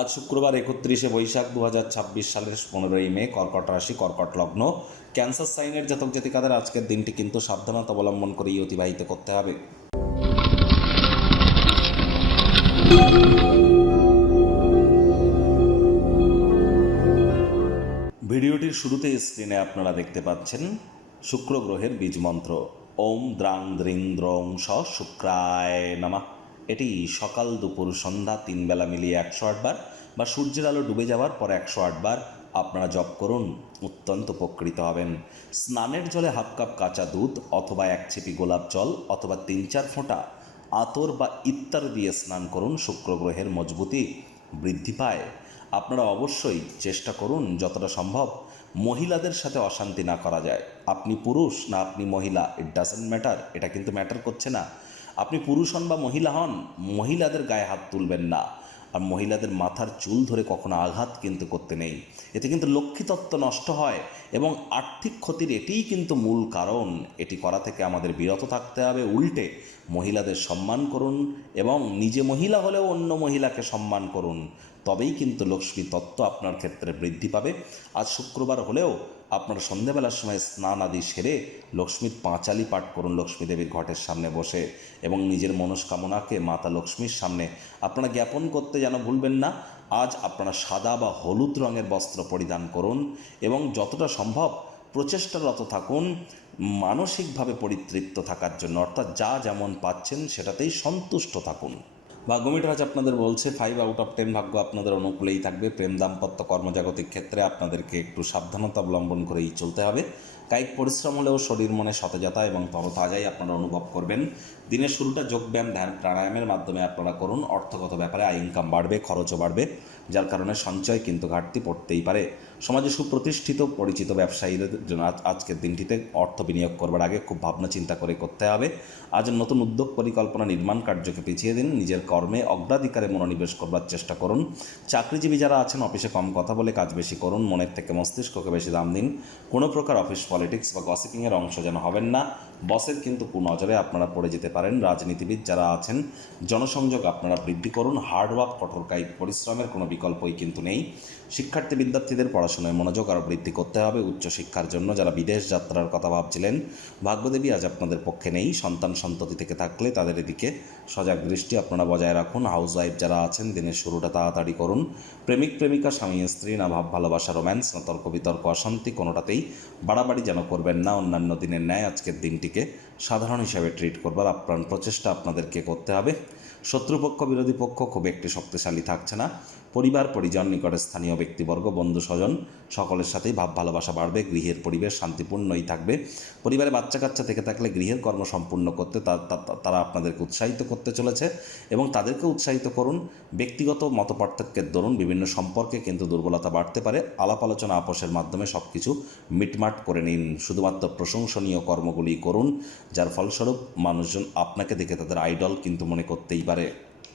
আজ শুক্রবার 31শে বৈশাখ 2026 সালের 15ই মে, কর্কট রাশি, কর্কট লগ্ন, ক্যান্সার সাইনের জাতক জাতিকাদের আজকের দিনটি কিন্তু সাবধানতা অবলম্বন করেই অতিবাহিত করতে হবে। ভিডিওটির শুরুতে স্ক্রিনে আপনারা দেখতে পাচ্ছেন শুক্র গ্রহের বীজ মন্ত্র ওম দ্রাং দ্রিং দ্রৌং স শুক্রায় নমঃ। এটি সকাল দুপুর সন্ধ্যা 3 বেলা মিলিয়ে 108 বার বা সূর্যের আলো ডুবে যাওয়ার পর 108 বার আপনারা জপ করুন, অত্যন্ত উপকৃত হবেন। স্নানের জলে হাফ কাপ কাঁচা দুধ অথবা 1 ছিপি গোলাপ জল অথবা 3-4 ফোঁটা আতর বা ইত্যাদি দিয়ে স্নান করুন, শুক্র গ্রহের মজবুতি বৃদ্ধি পায়। আপনারা অবশ্যই চেষ্টা করুন যতটা সম্ভব মহিলাদের সাথে অশান্তি না করা যায়। আপনি পুরুষ না আপনি মহিলা, ইট ডাজেন্ট ম্যাটার, এটা কিন্তু ম্যাটার করছে না। আপনি পুরুষ হন বা মহিলা হন, মহিলাদের গায়ে হাত তুলবেন না, আর মহিলাদের মাথার চুল ধরে কখনো আঘাত কিন্তু করতে নেই। এতে কিন্তু লক্ষ্মীতত্ত্ব নষ্ট হয় এবং আর্থিক ক্ষতির এটিই কিন্তু মূল কারণ। এটি করা থেকে আমাদের বিরত থাকতে হবে। উল্টে মহিলাদের সম্মান করুন এবং নিজে মহিলা হলেও অন্য মহিলাকে সম্মান করুন, তবেই কিন্তু লক্ষ্মী তত্ত্ব আপনার ক্ষেত্রে বৃদ্ধি পাবে। আজ শুক্রবার হলেও আপনার সন্ধেবেলার সময় স্নান আদি সেরে লক্ষ্মীর পাঁচালি পাঠ করুন লক্ষ্মী দেবীর ঘটের সামনে বসে, এবং নিজের মনস্কামনাকে মাতা লক্ষ্মীর সামনে আপনারা জ্ঞাপন করতে যেন ভুলবেন না। আজ আপনারা সাদা বা হলুদ রঙের বস্ত্র পরিধান করুন এবং যতটা সম্ভব প্রচেষ্টারত থাকুন মানসিকভাবে পরিতৃপ্ত থাকার জন্য, অর্থাৎ যা যেমন পাচ্ছেন সেটাতেই সন্তুষ্ট থাকুন। ভাগ্যমিটার আজ আপনাদের বলছে 5 আউট অফ 10 ভাগ্য আপনাদের অনুকূলেই থাকবে। প্রেম, দাম্পত্য, কর্মজাগতিক ক্ষেত্রে আপনাদেরকে একটু সাবধানতা অবলম্বন করেই চলতে হবে। কায়িক পরিশ্রম হলেও শরীর মনে সতেজতা এবং তরতাজাই আপনারা অনুভব করবেন। দিনের শুরুটা যোগব্যায়াম, ধ্যান, প্রাণায়ামের মাধ্যমে আপনারা করুন। অর্থগত ব্যাপারে আয় ইনকাম বাড়বে, খরচও বাড়বে, যার কারণে সঞ্চয় কিন্তু ঘাটতি পড়তেই পারে। সমাজে সুপ্রতিষ্ঠিত পরিচিত ব্যবসায়ীদের জন্য আজকের দিনটিতে অর্থ বিনিয়োগ করবার আগে খুব ভাবনা চিন্তা করে করতে হবে। আজ নতুন উদ্যোগ পরিকল্পনা নির্মাণ কার্যকে পিছিয়ে দিন, নিজের কর্মে অগ্রাধিকারে মনোনিবেশ করবার চেষ্টা করুন। চাকরিজীবী যারা আছেন অফিসে কম কথা বলে কাজ বেশি করুন, মনের থেকে মস্তিষ্ককে বেশি দাম দিন। কোনো প্রকার অফিস পলিটিক্স বা গসিপিংয়ের অংশ যেন হবেন না, বসের কিন্তু কুনজরে আপনারা পড়ে যেতে পারেন। রাজনীতিবিদ যারা আছেন জনসংযোগ আপনারা বৃদ্ধি করুন। হার্ডওয়ার্ক, কঠোর কায়িক পরিশ্রমের কোনো বিকল্পই কিন্তু নেই। শিক্ষার্থী বিদ্যার্থীদের পড়াশোনায় মনোযোগ আরও বৃদ্ধি করতে হবে। উচ্চশিক্ষার জন্য যারা বিদেশ যাত্রার কথা ভাবছিলেন, ভাগ্যদেবী আজ আপনাদের পক্ষে নেই। সন্তান সন্ততি থেকে থাকলে তাদের এদিকে সজাগ দৃষ্টি আপনারা বজায় রাখুন। হাউসওয়াইফ যারা আছেন দিনের শুরুটা তাড়াতাড়ি করুন। প্রেমিক প্রেমিকা, স্বামী স্ত্রী, না ভাব ভালোবাসা, রোম্যান্স, না তর্ক বিতর্ক, অশান্তি, কোনোটাতেই বাড়াবাড়ি যেন করবেন না। অন্যান্য দিনের ন্যায় আজকের দিনটিকে সাধারণ হিসাবে ট্রিট করবার আপ্রাণ প্রচেষ্টা আপনাদেরকে করতে হবে। শত্রুপক্ষ, বিরোধী পক্ষ খুব একটি শক্তিশালী থাকছে না। পরিবার, পরিজন, নিকটের স্থানীয় ব্যক্তিবর্গ, বন্ধু স্বজন সকলের সাথেই ভাব ভালোবাসা বাড়বে। গৃহের পরিবেশ শান্তিপূর্ণই থাকবে। পরিবারে বাচ্চা কাচ্চা থেকে থাকলে গৃহের কর্ম সম্পূর্ণ করতে তারা আপনাদেরকে উৎসাহিত করতে চলেছে এবং তাদেরকে উৎসাহিত করুন। ব্যক্তিগত মতপার্থক্যের দরুন বিভিন্ন সম্পর্কে কিন্তু দুর্বলতা বাড়তে পারে। আলাপ আলোচনা আপোষের মাধ্যমে সব কিছু মিটমাট করে নিন। শুধুমাত্র প্রশংসনীয় কর্মগুলি করুন, যার ফলস্বরূপ মানুষজন আপনাকে দেখে তাদের আইডল কিন্তু মনে করতেই পারে।